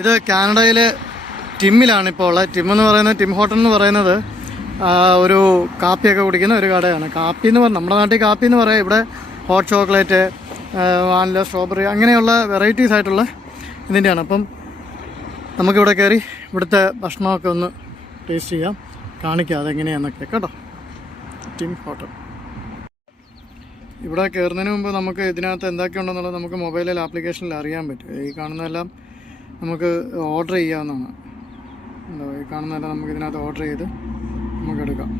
ഇത് കാനഡയിലെ ടിമ്മിലാണ് ഇപ്പോൾ ഉള്ളത്. ടിം എന്ന് പറയുന്നത്, ടിം ഹോട്ടൽ എന്ന് പറയുന്നത് ഒരു കാപ്പിയൊക്കെ കുടിക്കുന്ന ഒരു കടയാണ്. കാപ്പി എന്ന് പറഞ്ഞാൽ നമ്മുടെ നാട്ടിൽ കാപ്പി എന്ന് പറയാം, ഇവിടെ ഹോട്ട് ചോക്ലേറ്റ്, വാനില, സ്ട്രോബെറി അങ്ങനെയുള്ള വെറൈറ്റീസ് ആയിട്ടുള്ള ഇതിൻ്റെയാണ്. അപ്പം നമുക്കിവിടെ കയറി ഇവിടുത്തെ ഭക്ഷണമൊക്കെ ഒന്ന് ടേസ്റ്റ് ചെയ്യാം, കാണിക്കാം അതെങ്ങനെയാണെന്നൊക്കെ കേട്ടോ. Tim hotel. ഇവിടെ കയറുന്നതിന് മുമ്പ് നമുക്ക് ഇതിനകത്ത് എന്തൊക്കെയുണ്ടെന്നുള്ളത് നമുക്ക് മൊബൈലിൽ ആപ്ലിക്കേഷനിൽ അറിയാൻ പറ്റും. ഈ കാണുന്നതെല്ലാം നമുക്ക് ഓർഡർ ചെയ്യാവുന്നതാണ്. ഈ കാണുന്നതെല്ലാം നമുക്ക് ഇതിനകത്ത് ഓർഡർ ചെയ്ത് നമുക്ക് എടുക്കാം.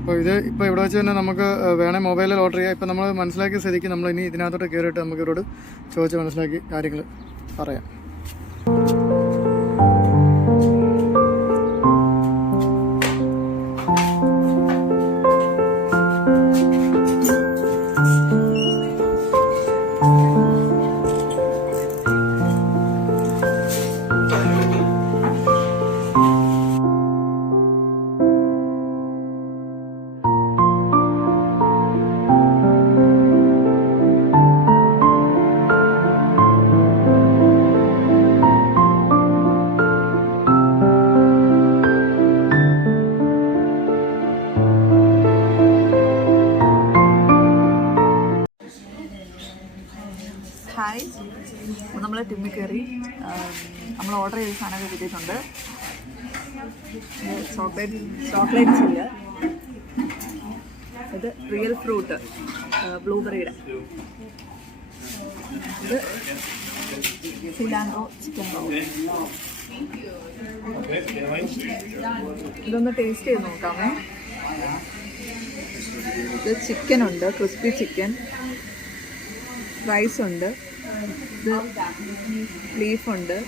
അപ്പോൾ ഇപ്പോൾ ഇവിടെ വെച്ച് തന്നെ നമുക്ക് വേണേൽ മൊബൈലിൽ ഓർഡർ ചെയ്യാം. ഇപ്പോൾ നമ്മൾ മനസ്സിലാക്കിയ സ്ഥിതിക്ക് നമ്മൾ ഇനി ഇതിനകത്തോട്ട് കയറിയിട്ട് നമുക്ക് ഇവരോട് ചോദിച്ച് മനസ്സിലാക്കി കാര്യങ്ങൾ പറയാം. ഹായ്, നമ്മൾ ടിമ്മിൽ കയറി നമ്മൾ ഓർഡർ ചെയ്ത സാധനമൊക്കെ കിട്ടിയിട്ടുണ്ട്. ചോക്ലേറ്റ് ചില്ല്, ഇത് റിയൽ ഫ്രൂട്ട് ബ്ലൂബെറിയുടെ, ഇത് സിലാൻഡ്രോ ചിക്കൻ ബൗൾ. ഇതൊന്ന് ടേസ്റ്റ് ചെയ്ത് നോക്കാമേ. ഇത് ചിക്കനുണ്ട്, ക്രിസ്പി ചിക്കൻ, റൈസ് ഉണ്ട്, ഇത് ലീഫുണ്ട്,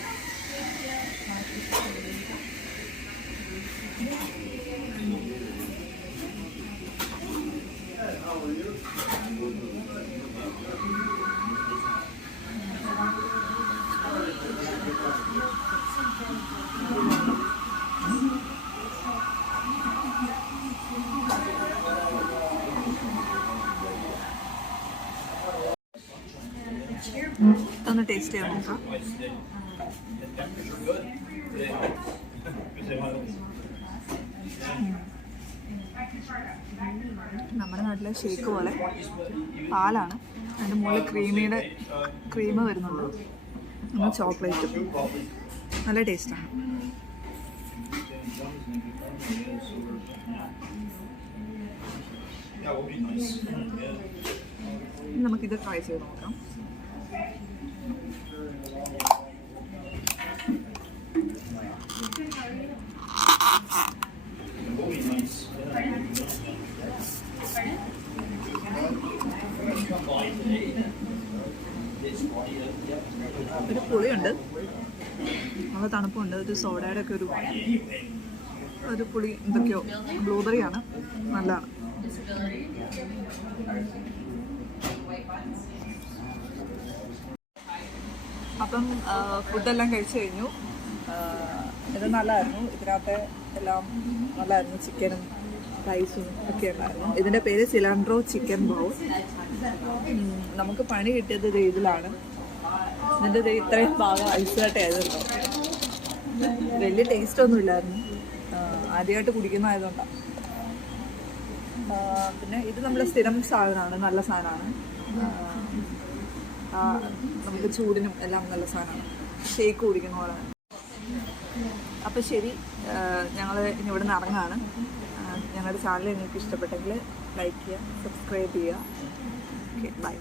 ഒന്ന് ടേസ്റ്റ് ചെയ്യാൻ നോക്കാം. നമ്മുടെ നാട്ടിലെ ഷേക്ക് പോലെ പാലാണ്, അതിൻ്റെ മുകളിൽ ക്രീം വരുന്നുണ്ട്, പിന്നെ ചോക്ലേറ്റും. നല്ല ടേസ്റ്റാണ്. നമുക്കിത് ട്രൈ ചെയ്ത് നോക്കാം. ഒരു പുളിയുണ്ട്, നല്ല തണുപ്പുണ്ട്, ഒരു സോഡയുടെ ഒക്കെ ഒരു പുളി, എന്തൊക്കെയോ ബ്ലൂബെറിയാണ്, നല്ലതാണ്. അപ്പം ഫുഡെല്ലാം കഴിച്ചു കഴിഞ്ഞു. ഇത് നല്ലതായിരുന്നു, ഇതിനകത്ത് എല്ലാം നല്ലതായിരുന്നു. ചിക്കനും റൈസും ഒക്കെ ഉണ്ടായിരുന്നു. ഇതിൻ്റെ പേര് സിലാൻഡ്രോ ചിക്കൻ ബൗൾ. നമുക്ക് പണി കിട്ടിയത് ഇതിലാണ്. ഇതിൻ്റെ ഇത്രയും ഭാഗം ഐസുകട്ടയായതുണ്ടോ, വലിയ ടേസ്റ്റ് ഒന്നും ഇല്ലായിരുന്നു, ആദ്യമായിട്ട് കുടിക്കുന്നതായതുകൊണ്ടാണ്. പിന്നെ ഇത് നമ്മുടെ സ്ഥിരം സാധനമാണ്, നല്ല സാധനമാണ്. നമുക്ക് ചൂടിനും എല്ലാം നല്ല സാധനമാണ്, ഷേക്ക് കുടിക്കുന്ന പോലെ. അപ്പോൾ ശരി, ഞങ്ങൾ ഇനി ഇവിടെ നിന്ന് ഇറങ്ങാണ്. ഞങ്ങളുടെ ചാനൽ നിങ്ങൾക്ക് ഇഷ്ടപ്പെട്ടെങ്കിൽ ലൈക്ക് ചെയ്യുക, സബ്സ്ക്രൈബ് ചെയ്യുക. Okay, by.